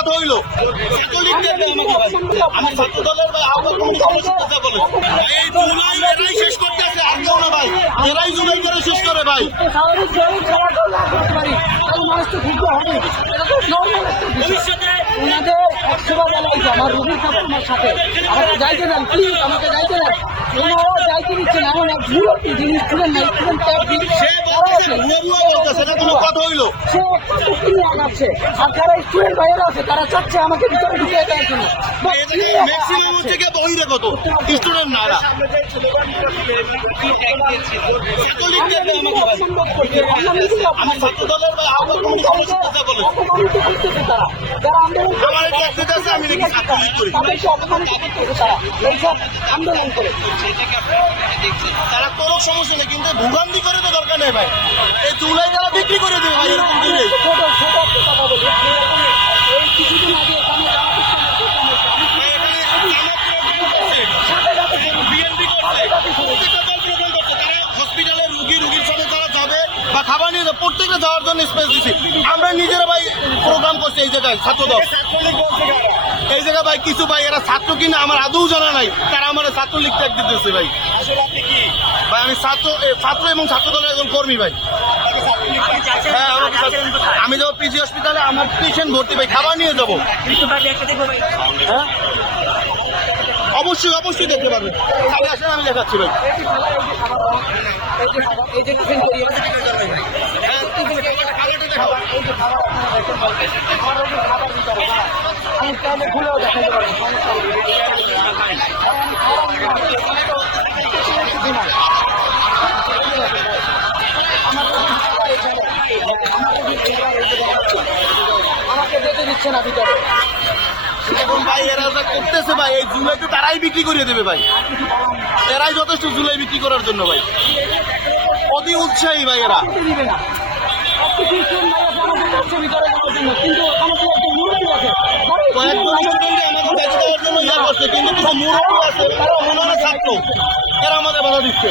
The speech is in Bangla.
কথা হইলো আমি ছাত্র দলের ভাই আহ্বায়ক কমিটির কথা বলে এই জুলাই এরাই শেষ করতেছে আর কেউ না ভাই এরাই জুলাই করে শেষ করে ভাই ওনাদের একশোবার বেলাইছে আমার রুগীর কাছে আমার সাথে আমাকে যাইতে দেন প্লিজ আমাকে যাইতে দেন ওনারাও যাইতে দিচ্ছেন এমন এক ভুল যিনি স্টুডেন্ট না স্টুডেন্ট ট্যাব সেটা কোনো কথা হইলো সে একটা কিনে আনাচ্ছে আর যারা স্টুডেন্ট বাইরে আছে তারা চাচ্ছে আমাকে ভিতরে ঢুকিয়ে দেওয়ার জন্য ম্যাক্সিমাম হচ্ছে গিয়ে বহিরাগত স্টুডেন্ট না এরা আমি ছাত্র দলের ভাই আহ্বায়ক কমিটির কথা বলে যারা আন্দোলন আমার একটা অ্যাক্সিডেন্ট আছে আমি নাকি ছাত্রলীগ করি তাদেরকে অপমানিত করতেছে তারা এইসব আন্দোলন করে তারা কোনো সমস্যা নেই কিন্তু ভোগান্তি করে তো দরকার নেই ভাই এই চুলাই তারা বিক্রি করে দেবে ভাই এরকম দিনে ছোট ছোট একটা কথা বলি এই কিছুদিন আগে এখানে হসপিটালে রুগীর সাথে তারা যাবে বা খাবার নিয়ে যাবে প্রত্যেকে যাওয়ার জন্য স্পেস দিচ্ছি আমরা নিজেরা ভাই প্রোগ্রাম করছি এই জায়গায় ছাত্র দল এই জায়গায় ভাই কিছু ভাই এরা ছাত্র কিনা আমার আদৌ জানা নাই তারা আমার ছাত্রলীগ ট্যাগ দিতেছে ভাই ভাই আমি ছাত্র এবং ছাত্র দলের একজন কর্মী ভাই হ্যাঁ আমি যাবো পিজি হসপিটালে আমার পেশেন্ট ভর্তি ভাই খাবার নিয়ে যাবো হ্যাঁ অবশ্যই অবশ্যই দেখতে পারবেন তাহলে আসলে আমি দেখাচ্ছি ভাই এই যে টিফিন করি আমি তাহলে ভুলেও দেখাতে পারবো আমাকে যেতে দিচ্ছে না ভিতরে এখন ভাই এরা যা করতেছে ভাই এই জুলাই তো তারাই বিক্রি করে দেবে ভাই এরাই যথেষ্ট জুলাই বিক্রি করার জন্য ভাই অতি উৎসাহী ভাই এরা দিবে না ভিতরে যাওয়ার জন্য কিন্তু আমাকে একটা মুরব্বী আছে কয়েকজন স্টুডেন্ট আমাদের বাইরে দেওয়ার জন্য ইয়া করছে কিন্তু কিছু মুরব্বী আছে তারা মনে হয় ছাত্র এরা আমাদের বাধা দিচ্ছে